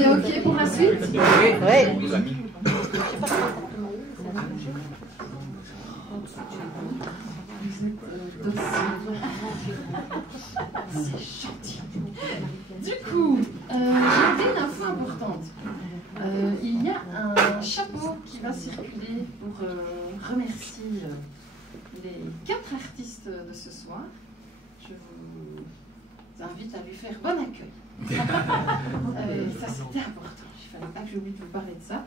est OK pour la suite? Oui. Vous êtes docile. C'est gentil. Du coup, j'ai une info importante. Il y a un chapeau qui va circuler pour remercier les 4 artistes de ce soir. Je vous invite à lui faire bon accueil. Ça, c'était important. Il ne fallait pas que j'oublie de vous parler de ça.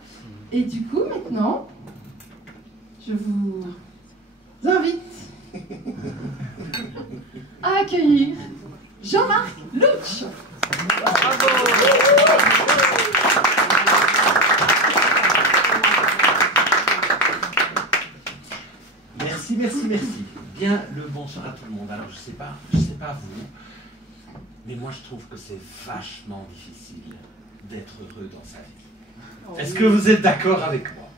Et du coup, maintenant, je vous invite à accueillir Jean-Marc Louch. Merci, merci, merci. Bien le bonsoir à tout le monde. Alors, je sais pas vous, mais moi je trouve que c'est vachement difficile d'être heureux dans sa vie. Est-ce que vous êtes d'accord avec moi?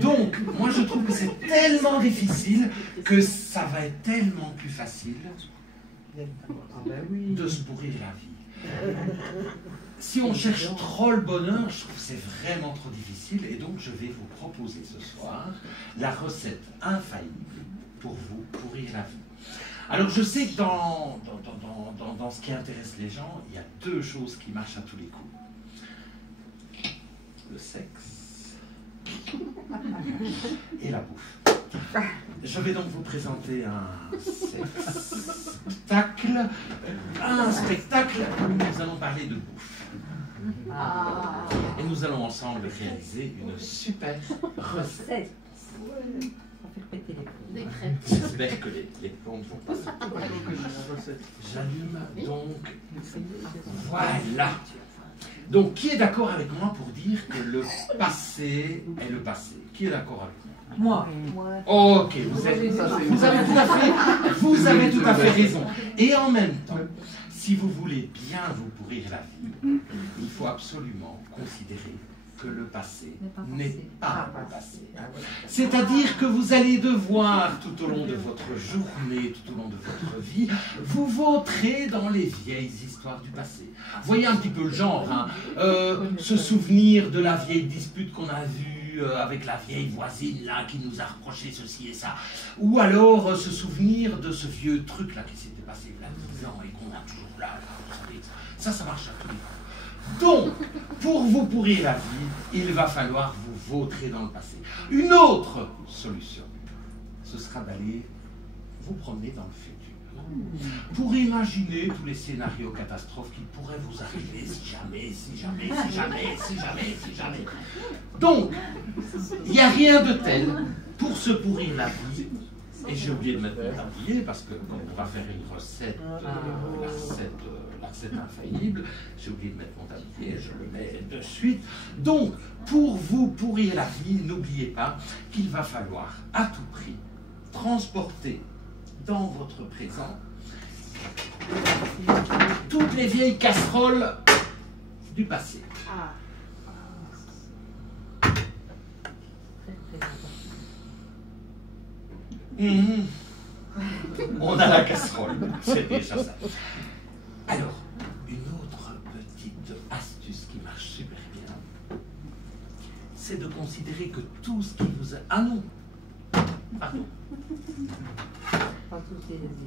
Donc, moi je trouve que c'est tellement difficile que ça va être tellement plus facile de se pourrir la vie. Si on cherche trop le bonheur, je trouve que c'est vraiment trop difficile, et donc je vais vous proposer ce soir la recette infaillible pour vous pourrir la vie. Alors je sais que dans ce qui intéresse les gens, il y a 2 choses qui marchent à tous les coups. Le sexe et la bouffe. Je vais donc vous présenter un spectacle. Un spectacle où nous allons parler de bouffe. Et nous allons ensemble réaliser une super recette. Des crêpes. J'espère que les plombs ne vont pas sauter. J'allume donc. Voilà. Donc, qui est d'accord avec moi pour dire que le passé est le passé? Qui est d'accord avec moi? Moi. Ok, vous avez tout à fait raison. Et en même temps, si vous voulez bien vous pourrir la vie, il faut absolument considérer que le passé n'est pas le passé. C'est-à-dire que vous allez devoir, tout au long de votre journée, tout au long de votre vie, vous vautrer dans les vieilles histoires du passé. Voyez un petit peu le genre, hein. Se souvenir de la vieille dispute qu'on a vue avec la vieille voisine là qui nous a reproché ceci et ça. Ou alors se souvenir de ce vieux truc là qui s'était passé il y a 10 ans et qu'on a toujours là, vous savez. Ça marche à tous les coups. Donc, pour vous pourrir la vie, il va falloir vous vautrer dans le passé. Une autre solution, ce sera d'aller vous promener dans le futur. Pour imaginer tous les scénarios catastrophes qui pourraient vous arriver si jamais, si jamais, si jamais, si jamais, si jamais. Donc, il n'y a rien de tel pour se pourrir la vie. Et j'ai oublié de mettre mon tablier parce que quand on va faire une recette, la recette infaillible, j'ai oublié de mettre mon tablier, je le mets de suite. Donc, pour vous pourrir la vie, n'oubliez pas qu'il va falloir à tout prix transporter dans votre présent toutes les vieilles casseroles du passé. On a la casserole, c'est déjà ça. Alors, une autre petite astuce qui marche super bien, c'est de considérer que tout ce qui vous a... Ah non, pardon.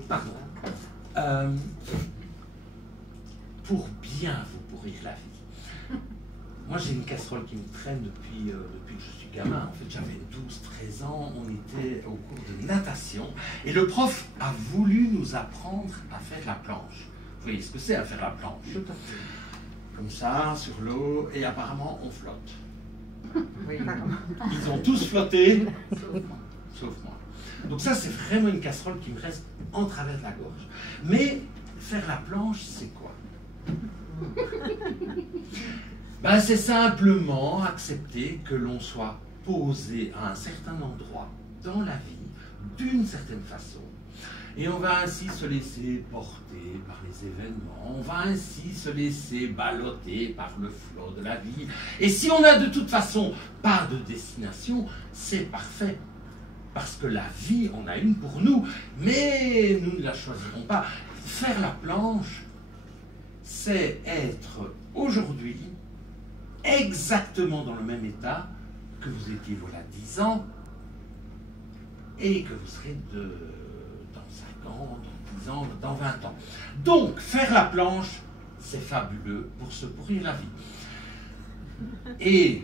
Pardon. Pour bien vous pourrir la vie. Moi, j'ai une casserole qui me traîne depuis que je suis gamin. En fait, j'avais 12-13 ans, on était au cours de natation, et le prof a voulu nous apprendre à faire la planche. Vous voyez ce que c'est à faire la planche? Comme ça, sur l'eau, et apparemment, on flotte. Ils ont tous flotté, sauf moi. Donc ça, c'est vraiment une casserole qui me reste en travers de la gorge. Mais faire la planche, c'est quoi? Ben, c'est simplement accepter que l'on soit posé à un certain endroit dans la vie, d'une certaine façon. Et on va ainsi se laisser porter par les événements, on va ainsi se laisser balloter par le flot de la vie. Et si on n'a de toute façon pas de destination, c'est parfait. Parce que la vie, on a une pour nous, mais nous ne la choisirons pas. Faire la planche, c'est être aujourd'hui exactement dans le même état que vous étiez voilà 10 ans et que vous serez dans 5 ans, dans 10 ans, dans 20 ans. Donc, faire la planche, c'est fabuleux pour se pourrir la vie. Et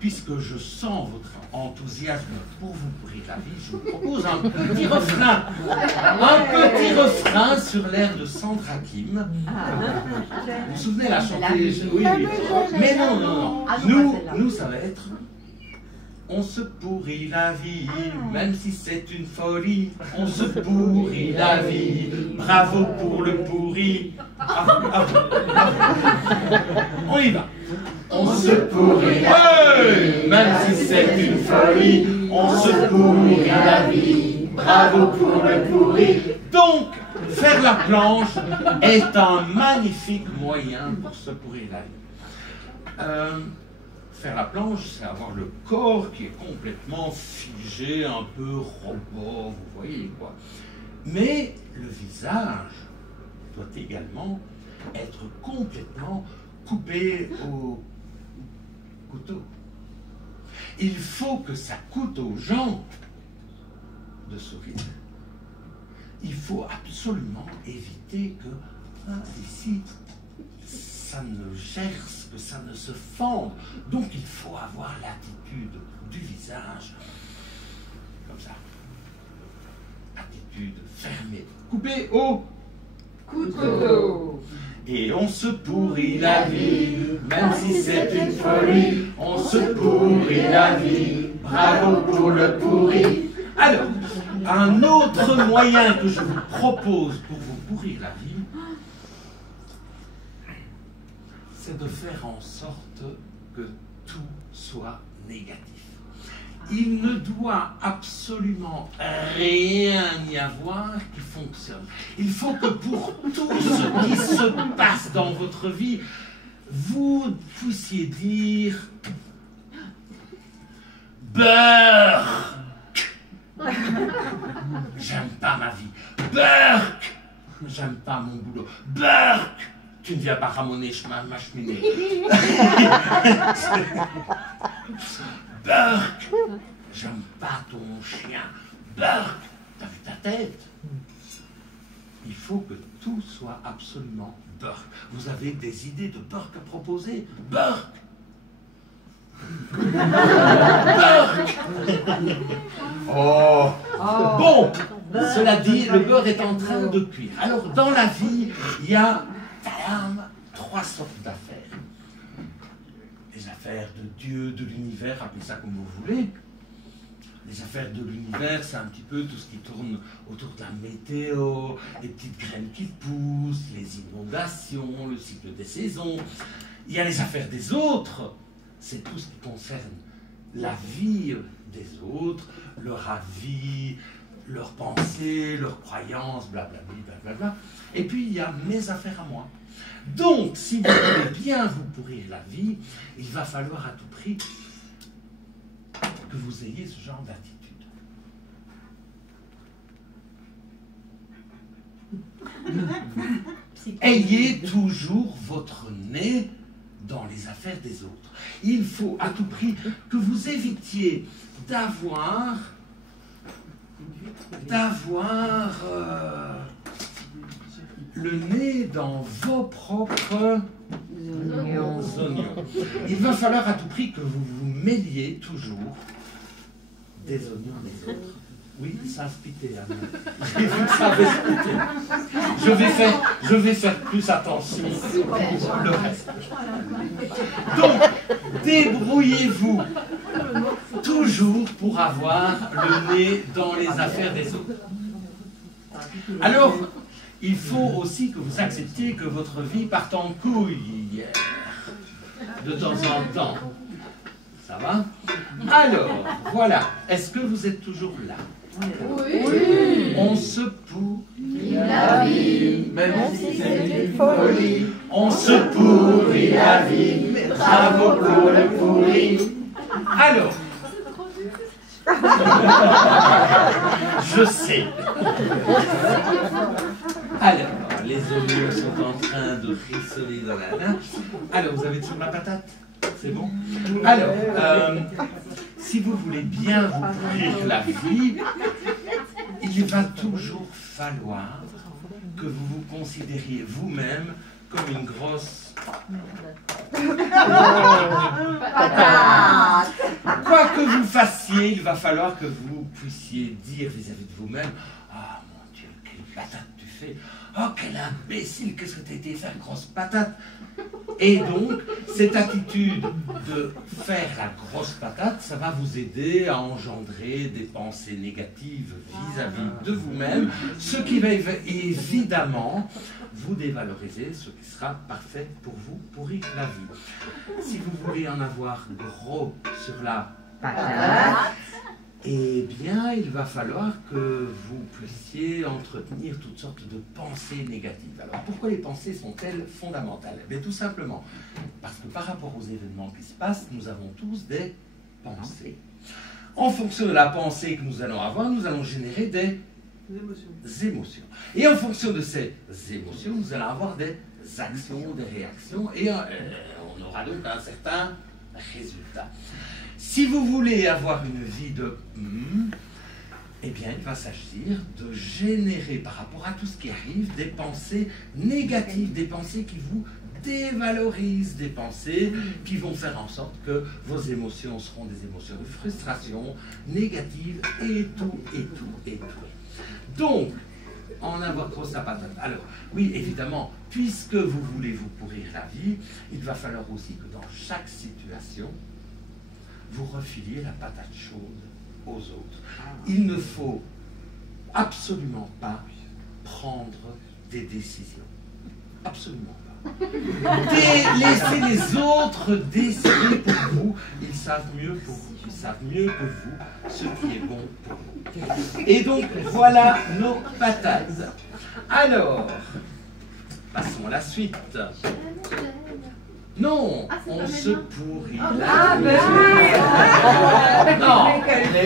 puisque je sens votre enthousiasme pour vous pourrir la vie, je vous propose un petit refrain. Un petit refrain sur l'air de Sandra Kim. Vous vous souvenez la chanter? Oui, oui. Mais non, non, non. Nous, ça va être... On se pourrit la vie, même si c'est une folie. On se pourrit la vie, bravo pour le pourri. On y va. On se pourrit la vie, même si c'est une folie. On se pourrit la vie, bravo pour le pourri. Donc, faire la planche est un magnifique moyen pour se pourrir la vie. Faire la planche, c'est avoir le corps qui est complètement figé, un peu robot, vous voyez quoi. Mais le visage doit également être complètement coupé au couteau. Il faut que ça coûte aux gens de sourire. Il faut absolument éviter que ici, ça ne gerce, que ça ne se fende. Donc il faut avoir l'attitude du visage comme ça. Attitude fermée. Coupée au couteau. Et on se pourrit la vie, même si c'est une folie. On se pourrit la vie, bravo pour le pourri. Alors, un autre moyen que je vous propose pour vous pourrir la vie, c'est de faire en sorte que tout soit négatif. Il ne doit absolument rien y avoir qui fonctionne. Il faut que pour tout ce qui se passe dans votre vie, vous puissiez dire « Burk !» J'aime pas ma vie. Burk !» J'aime pas mon boulot. Burk !» Tu ne viens pas ramoner ma cheminée. Burk, j'aime pas ton chien. Burk, t'as vu ta tête? Il faut que tout soit absolument Burk. Vous avez des idées de Burk à proposer? Burk. Burk. Oh. Bon, cela dit, le beurre est en train de cuire. Alors, dans la vie, il y a 3 sortes d'affaires. Les affaires de Dieu, de l'univers, appelez ça comme vous voulez. Les affaires de l'univers, c'est un petit peu tout ce qui tourne autour de la météo, les petites graines qui poussent, les inondations, le cycle des saisons. Il y a les affaires des autres, c'est tout ce qui concerne la vie des autres, leur avis, leurs pensées, leurs croyances, blablabla, blablabla. Et puis il y a mes affaires à moi. Donc, si vous voulez bien vous pourrir la vie, il va falloir à tout prix que vous ayez ce genre d'attitude. Ayez toujours votre nez dans les affaires des autres. Il faut à tout prix que vous évitiez d'avoir le nez dans vos propres oignons. Il va falloir à tout prix que vous vous mêliez toujours des oignons des autres. Oui, ça se piquer, Anne. J'ai vu que ça avait se piquer. Je vais faire plus attention pour le reste. Donc, débrouillez-vous toujours pour avoir le nez dans les affaires des autres. Alors, il faut aussi que vous acceptiez que votre vie parte en couille de temps en temps. Ça va? Alors, voilà. Est-ce que vous êtes toujours là? Oui. On se pourrit la vie, même si c'est une folie. On se pourrit la vie, bravo pour le pourri. Alors, je sais. Alors, les oignons sont en train de frissonner dans la nappe. Alors, vous avez toujours la patate? C'est bon? Alors, si vous voulez bien vous pourrir la vie, il va toujours falloir que vous vous considériez vous-même comme une grosse patate. Quoi que vous fassiez, il va falloir que vous puissiez dire vis-à-vis de vous-même: ah mon Dieu, quelle patate tu fais! Oh, quel imbécile, qu'est-ce que tu as été faire, grosse patate! Et donc, cette attitude de faire la grosse patate, ça va vous aider à engendrer des pensées négatives vis-à-vis de vous-même, ce qui va évidemment vous dévaloriser, ce qui sera parfait pour vous pourrir la vie. Si vous voulez en avoir gros sur la patate, eh bien, il va falloir que vous puissiez entretenir toutes sortes de pensées négatives. Alors, pourquoi les pensées sont-elles fondamentales? Eh bien, tout simplement parce que par rapport aux événements qui se passent, nous avons tous des pensées. En fonction de la pensée que nous allons avoir, nous allons générer des émotions. Et en fonction de ces émotions, nous allons avoir des actions, des réactions, et on aura donc un certain résultat. Si vous voulez avoir une vie de eh bien, il va s'agir de générer par rapport à tout ce qui arrive des pensées négatives, des pensées qui vous dévalorisent, des pensées qui vont faire en sorte que vos émotions seront des émotions de frustration, négatives, et tout, et tout, et tout. Donc, en avoir trop sa patate. Alors, oui, évidemment, puisque vous voulez vous pourrir la vie, il va falloir aussi que dans chaque situation, vous refiliez la patate chaude aux autres. Il ne faut absolument pas prendre des décisions. Absolument pas. Laissez les autres décider pour vous. Ils savent mieux pour vous. Ils savent mieux que vous ce qui est bon pour vous. Et donc, voilà nos patates. Alors, passons à la suite. Non, on se pourrit. Ah, ben non,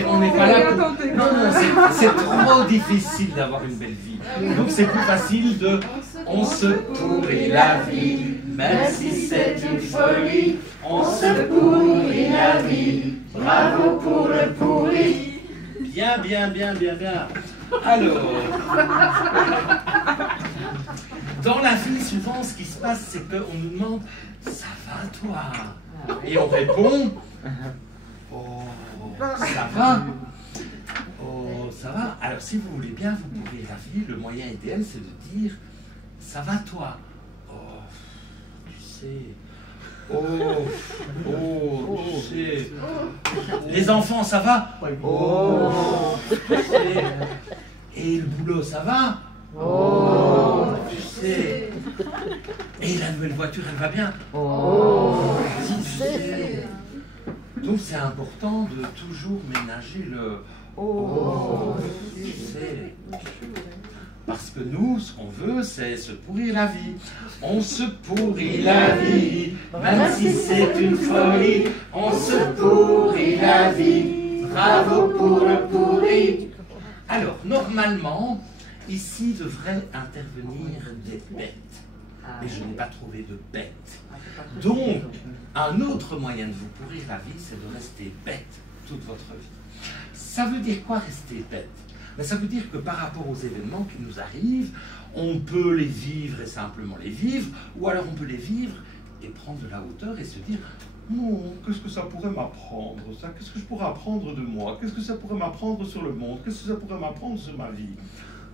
on n'est pas là pour... Non, c'est trop difficile d'avoir une belle vie. Donc c'est plus facile de... On se pourrit la vie, même si c'est une folie. On se pourrit la vie, bravo pour le pourri. Bien, bien, bien, bien, bien. Alors... Dans la vie, souvent, ce qui se passe, c'est qu'on nous demande « Ça va, toi ?» Et on répond « Oh, ça va ?» Oh, ça va. Alors, si vous voulez bien vous pourrir la vie, le moyen idéal, c'est de dire « Ça va, toi ?» Oh, tu sais... Oh, tu sais... Les enfants, ça va? Oh, tu sais... Et le boulot, ça va? Oh, tu sais. Et la nouvelle voiture, elle va bien? Oh, tu sais. Donc c'est important de toujours ménager le oh, tu sais. Parce que nous, ce qu'on veut, c'est se pourrir la vie. On se pourrit la vie, même si c'est une folie. On se pourrit la vie, bravo pour le pourri. Alors, normalement, ici devraient intervenir des bêtes. Mais je n'ai pas trouvé de bêtes. Donc, un autre moyen de vous pourrir la vie, c'est de rester bête toute votre vie. Ça veut dire quoi, rester bête? Mais ça veut dire que par rapport aux événements qui nous arrivent, on peut les vivre et simplement les vivre, ou alors on peut les vivre et prendre de la hauteur et se dire « Oh, qu'est-ce que ça pourrait m'apprendre, ça? Qu'est-ce que je pourrais apprendre de moi? Qu'est-ce que ça pourrait m'apprendre sur le monde? Qu'est-ce que ça pourrait m'apprendre sur ma vie ?»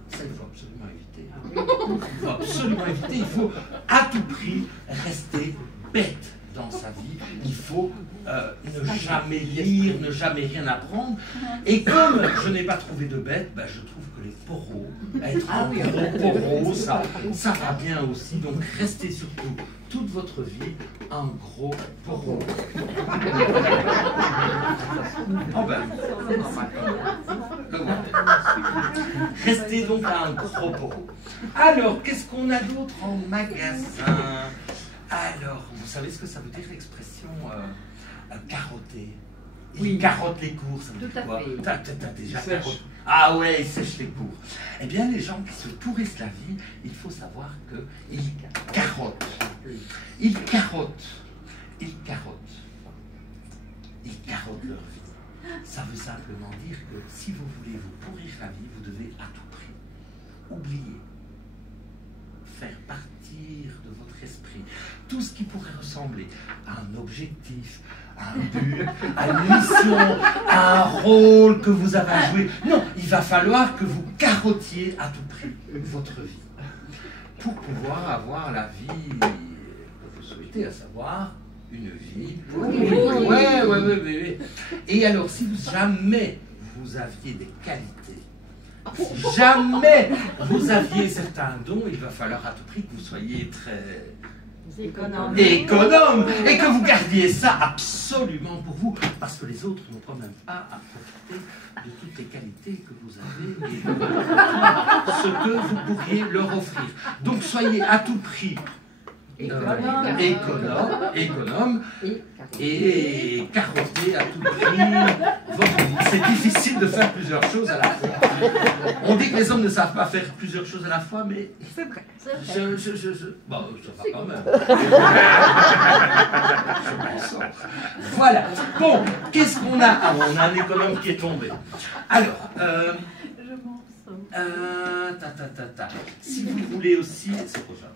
Ça, il faut absolument éviter. Il faut absolument éviter. Il faut à tout prix rester bête dans sa vie. Il faut ne jamais lire, ne jamais rien apprendre. Et comme je n'ai pas trouvé de bête, ben, je trouve que les poros, être un gros poros, ça va bien aussi. Donc restez surtout toute votre vie un gros poros. Oh ben, restez donc un gros poros. Alors, qu'est-ce qu'on a d'autre en magasin? Alors, vous savez ce que ça veut dire l'expression carotter? Oui. Il carotte les cours, ça veut dire quoi? T'as déjà carotté. Ah ouais, il sèche les cours. Eh bien, les gens qui se pourrissent la vie, il faut savoir qu'ils carottent. Ils carottent. Ils carottent. garrottent leur vie. Ça veut simplement dire que si vous voulez vous pourrir la vie, vous devez à tout prix oublier, faire partir de votre esprit tout ce qui pourrait ressembler à un objectif, à un but, à une mission, à un rôle que vous avez à jouer. Non, il va falloir que vous garrottiez à tout prix votre vie pour pouvoir avoir la vie que vous souhaitez, à savoir une vie. Ouais. Et alors, si jamais vous aviez des qualités, si jamais vous aviez certains dons, il va falloir à tout prix que vous soyez très économe et que vous gardiez ça absolument pour vous, parce que les autres n'ont quand même pas à profiter de toutes les qualités que vous avez et de ce que vous pourriez leur offrir. Donc soyez à tout prix économe et carotter à tout prix votre vie. C'est difficile de faire plusieurs choses à la fois. On dit que les hommes ne savent pas faire plusieurs choses à la fois, mais c'est vrai. Bon, ça va quand même. Je m'en sors. Voilà. Bon, qu'est-ce qu'on a? Ah, on a un économe qui est tombé. Alors, si vous voulez aussi, c'est quoi ça?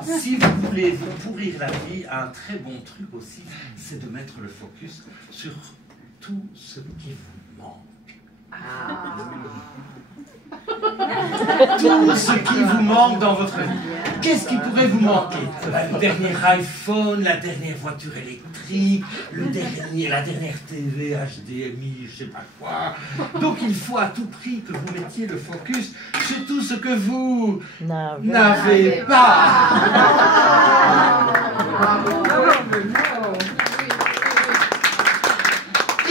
Si vous voulez vous pourrir la vie, un très bon truc aussi, c'est de mettre le focus sur tout ce qui vous manque. Tout ce qui vous manque dans votre vie. Qu'est-ce qui pourrait vous manquer? Le dernier iPhone, la dernière voiture électrique, la dernière TV HDMI, je sais pas quoi. Donc il faut à tout prix que vous mettiez le focus sur tout ce que vous n'avez pas.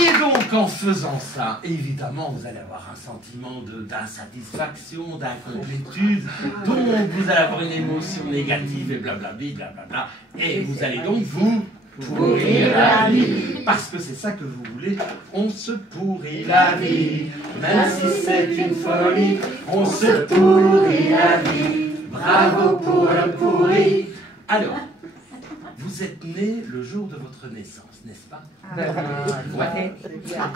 Et donc, en faisant ça, évidemment, vous allez avoir un sentiment d'insatisfaction, d'incomplétude, donc vous allez avoir une émotion négative et blablabla, et vous allez donc vous pourrir la vie, parce que c'est ça que vous voulez, on se pourrit la vie, même si c'est une folie, on se pourrit la vie, bravo pour le pourri. Alors, vous êtes né le jour de votre naissance, n'est-ce pas? Ouais.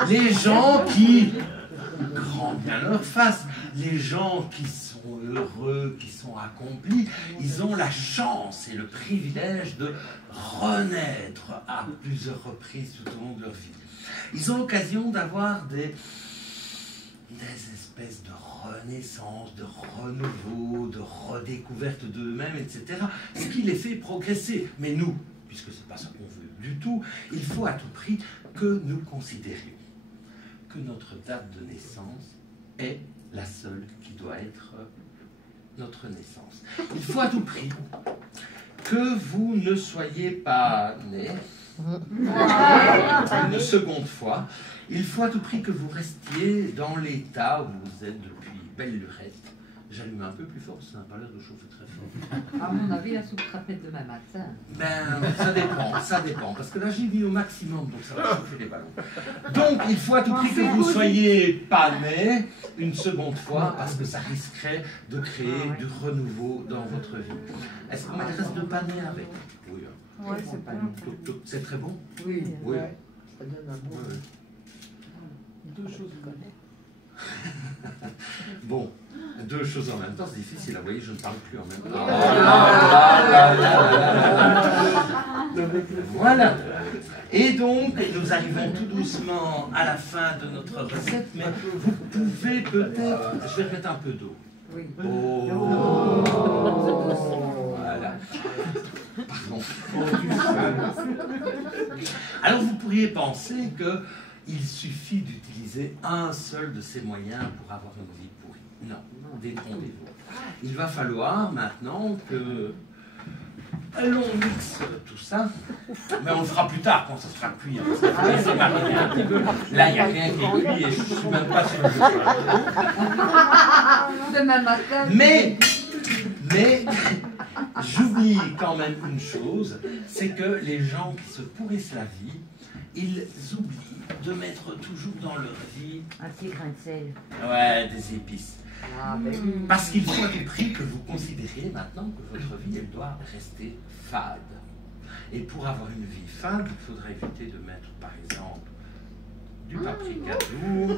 Les gens qui grandent bien leur face, les gens qui sont heureux, qui sont accomplis, ils ont la chance et le privilège de renaître à plusieurs reprises tout au long de leur vie. Ils ont l'occasion d'avoir des espèces de renaissance, de renouveau, de redécouverte d'eux-mêmes, etc. Ce qui les fait progresser. Mais nous, puisque c'est pas ça qu'on veut du tout, il faut à tout prix que nous considérions que notre date de naissance est la seule qui doit être notre naissance. Il faut à tout prix que vous ne soyez pas nés une seconde fois. Il faut à tout prix que vous restiez dans l'état où vous êtes depuis belle lurette. J'allume un peu plus fort, ça n'a pas l'air de chauffer très fort. À mon avis, la soupe sera faite demain matin. Ben, ça dépend, parce que là j'ai mis au maximum, donc ça va chauffer les ballons. Donc, il faut à tout prix que vous ne soyez pas né une seconde fois, parce que ça risquerait de créer du renouveau dans votre vie. Est-ce qu'on m'intéresse de pas né avec? Oui. Oui, c'est pas bon. C'est très bon? Oui. Oui. Ça donne un bon. Deux choses. Bon, deux choses en même temps, c'est difficile. Vous voyez, je ne parle plus en même temps. Voilà. Et donc, nous arrivons tout doucement à la fin de notre recette, mais vous pouvez peut-être... Je vais remettre un peu d'eau. Oui. Oh. Voilà. Pardon. Alors, vous pourriez penser que il suffit d'utiliser un seul de ces moyens pour avoir une vie pourrie. Non, détrompez-vous. Il va falloir maintenant que l'on mixe tout ça, mais on le fera plus tard quand ça sera cuit. Parce que vous laissez mariner un petit peu. Là, il n'y a rien qui est cuit et je ne suis même pas sur le jeu. Demain matin. Mais j'oublie quand même une chose, c'est que les gens qui se pourrissent la vie, ils oublient de mettre toujours dans leur vie un petit grain de sel. Ouais, des épices. Ah, ben oui. Parce qu'il faut à tout prix que vous considériez maintenant que votre vie, elle doit rester fade. Et pour avoir une vie fade, il faudra éviter de mettre, par exemple, du paprika doux.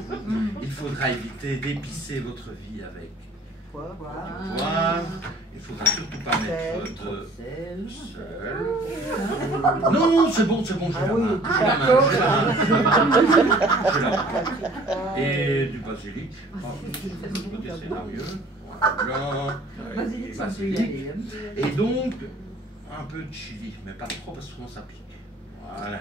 Il faudra éviter d'épicer votre vie avec poivre. Il faudra surtout pas mettre de sel. Non, c'est bon, j'ai la main. Et du basilic. Peut-être c'est là mieux. Voilà. Basilic. Et donc, un peu de chili, mais pas trop parce que sinon ça pique. Voilà.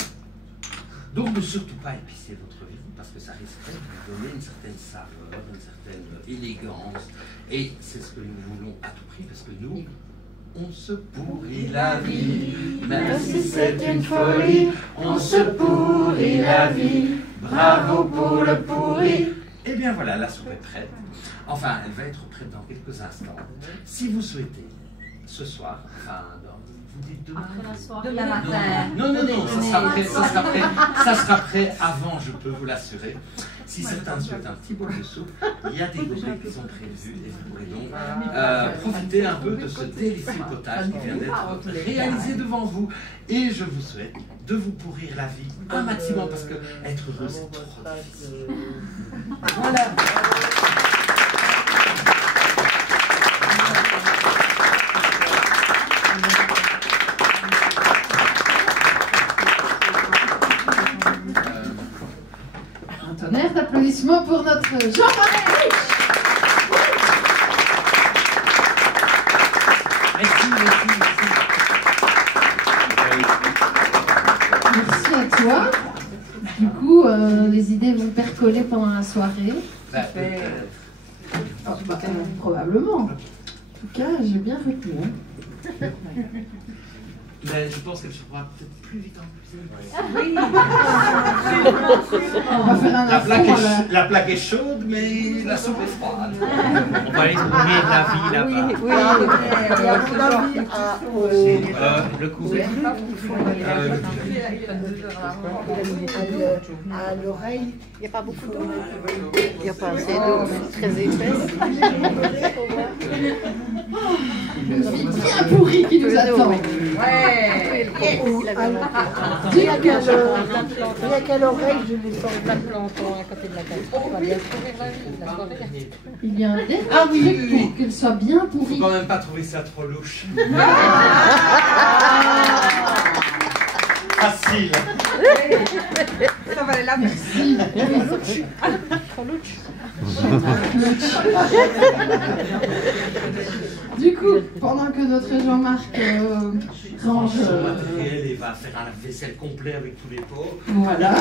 Donc ne surtout pas épicer votre vie parce que ça risquerait de vous donner une certaine saveur, une certaine élégance. Et c'est ce que nous voulons à tout prix parce que nous, on se pourrit la vie. Même si c'est une folie, on se pourrit la vie. Bravo pour le pourri. Eh bien voilà, la soupe est prête. Enfin, elle va être prête dans quelques instants. Si vous souhaitez, ce soir, enfin, vous dites demain. Demain matin. Non, ça sera prêt avant, je peux vous l'assurer. Si certains souhaitent un petit bol de soupe, il y a des gobelets qui sont prévus et vous pourrez donc profiter un peu de ce délicieux potage qui vient d'être réalisé devant vous. Et je vous souhaite de vous pourrir la vie un maximum parce que être heureux, c'est trop difficile. Voilà. Un tonnerre d'applaudissements pour notre Jean-Marie Riche. Merci à toi. Du coup, les idées vont percoler pendant la soirée. Probablement. En tout cas, j'ai bien retenu. Mais je pense qu'elle sera peut-être plus vite en cuisine. Oui. On va faire un la plaque est chaude, mais la soupe est froide. On va aller courir la vie là-bas. Le couvert. À l'oreille. Il n'y a pas beaucoup d'eau. Il n'y a pas assez d'eau, très épaisse. Une vie bien pourrie qui nous attend. Dis à quelle oreille je l'ai sorti. La planton à côté de la tête. On va bien courir la vie. Il y a un dernier truc pour qu'elle soit bien pourrie. Faut quand même pas trouver ça trop louche. Facile. Ça valait la peine. Merci. Trop louche. Du coup, pendant que notre Jean-Marc range son matériel et va faire un vaisselle complet avec tous les pots. Voilà.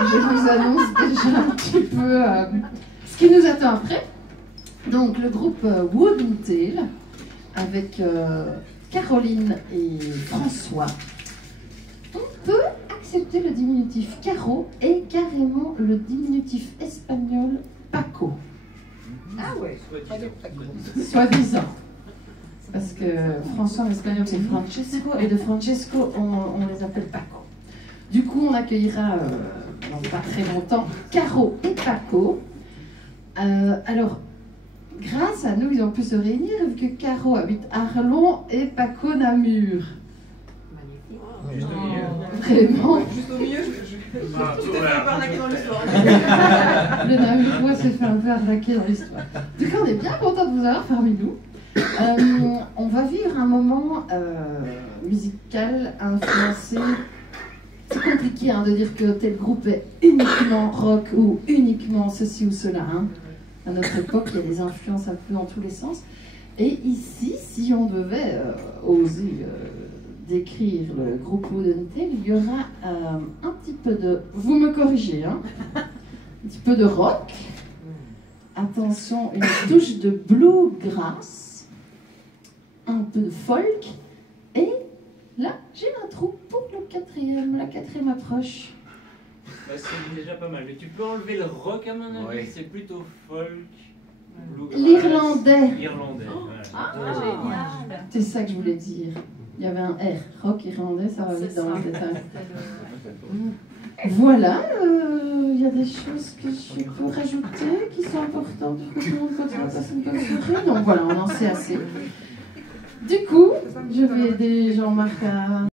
Je vous annonce déjà un petit peu ce qui nous attend après. Donc le groupe Wooden Tail avec Caroline et François. On peut accepter le diminutif Caro et carrément le diminutif espagnol Paco. Ah ouais. Soi-disant. Parce que François en espagnol c'est Francesco et de Francesco on les appelle Paco. Du coup on accueillera dans pas très longtemps Caro et Paco. Alors grâce à nous ils ont pu se réunir vu que Caro habite Arlon et Paco Namur. Juste au milieu. Vraiment. Juste au milieu, tu t'es fait un peu arnaquer dans l'histoire. Le Namurois s'est fait un peu arnaquer dans l'histoire. En tout cas, on est bien content de vous avoir parmi nous. On va vivre un moment musical influencé. C'est compliqué de dire que tel groupe est uniquement rock ou uniquement ceci ou cela. À notre époque, il y a des influences un peu dans tous les sens. Et ici, si on devait oser décrire le groupe Wooden Tail, il y aura un petit peu de... Vous me corrigez, un petit peu de rock. Attention, une touche de bluegrass. Un peu de folk. Et là, j'ai un trou pour la quatrième approche. Bah, c'est déjà pas mal. Mais tu peux enlever le rock à mon avis. Oui. C'est plutôt folk. L'irlandais. Irlandais. Voilà. Génial. C'est ça que je voulais dire. Il y avait un R. Rock irlandais, ça va vite dans le détail. Voilà, il y a des choses que je peux rajouter qui sont importantes pour que tout le monde continue à passer une bonne soirée. Donc voilà, on en sait assez. Du coup, je vais aider Jean-Marc à